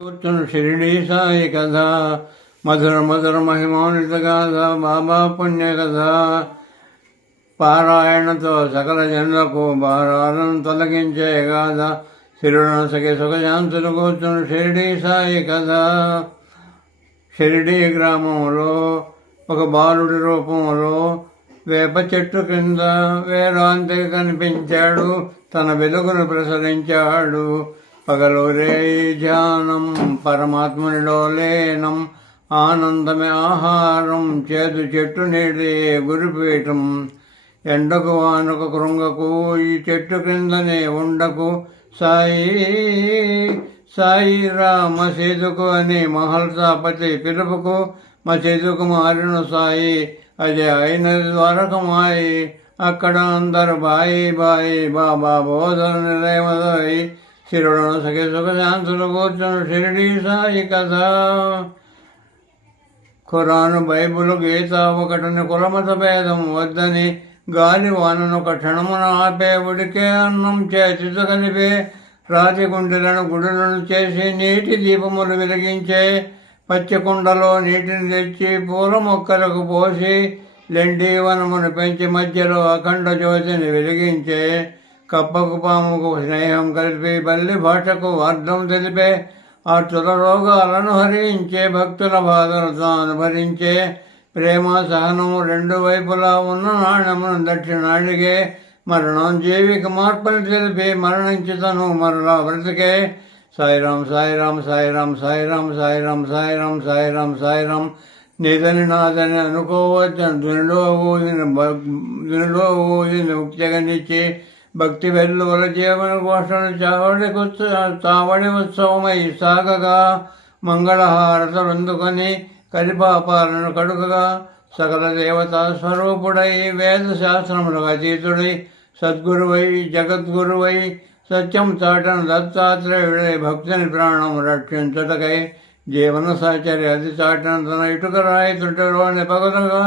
కూర్చుని షిరిడి సాయి కథ మధుర మధుర మహిమానిత గాథ బాబా పుణ్య కథ పారాయణతో సకల జనులకు భారాలను తొలగించే గాథ శిరులను సఖి సుఖశాంతులు కూర్చుని షిరిడి సాయి కథ. షిరిడి గ్రామంలో ఒక బాలుడి రూపంలో వేప చెట్టు కింద వేదాంతికి కనిపించాడు. తన వెలుగును ప్రసరించాడు. పగలురే ధ్యానం పరమాత్మనిలో లీనం, ఆనందమే ఆహారం చేదు చెట్టు నీడే గురుపీఠం. ఎండకు వానకు కృంగకు ఈ చెట్టు క్రిందనే ఉండకు, సాయి సాయి రామ సేదుకు అని మహల్సాపతి పిలుపుకు మసీదుకు మారిన సాయి, అదే అయినది ద్వారకమాయి. అక్కడ అందరు బాయి బాయి బాబా బోధన నిలయమదోయి, శిరులను సఖి సుఖశాంతులు కూర్చుని షిరిడి సాయి కథ. ఖురాను బైబులు గీత ఒకటిని కులమత భేదం వద్దని, గాలి వానను ఒక క్షణమున ఆపే, ఉడికే అన్నం చేతితో కలిపే, రాతి గుండెలను గుడులను చేసి నీటి దీపములు వెలిగించే, పచ్చి కుండలో నీటిని తెచ్చి పూల మొక్కలకు పోసి, లెండి వనమును పెంచి మధ్యలో అఖండ జ్యోతిని వెలిగించే, కప్పకు పాముకు స్నేహం కలిపి బల్లి భాషకు అర్థం తెలిపే, ఆర్తుల రోగాలను హరించే, భక్తుల బాధలు తాను భరించే, ప్రేమ సహనము రెండు వైపులా ఉన్న నాణ్యమును దక్షిణాడిగే, మరణం జీవికి మార్పులు తెలిపి మరణించి తను మరలా బ్రతికే. సాయిరాం సాయిరాం సాయిరాం సాయిరాం సాయిరాం సాయిరాం సాయిరాం సాయిరాం. నిదని నాదని అనుకోవచ్చని దునిలో ఊదిన ముక్తిగనిచ్చి, భక్తి వెల్లువల జీవన ఘోషణ తావడి ఉత్సవమై సాగగా, మంగళహారతలు అందుకొని కలిపాపాలను కడుకగా, సకల దేవతా స్వరూపుడై వేద శాస్త్రములకు అతీతుడై, సద్గురువై జగద్గురువై సత్యం చాటన దత్తాత్రేయుడై భక్తుని ప్రాణం రక్షించుటకై, జీవన సాచర్య అది చాటన తన ఇటుక రాయి తుటలోని పగలగా,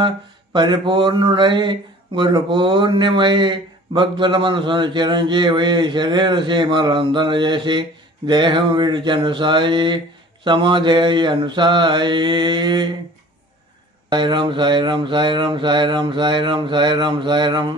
పరిపూర్ణుడై గురు పూర్ణిమై భక్తుల మనసును చిరంజీవి శరీర సీమలు అందనజేసి, దేహం విడిచను సాయి సమాధేయను సాయి. సాయిరాం సాయిరాం సాయిరాం సాయిరాం సాయిరాం సాయిరాం సాయిరాం.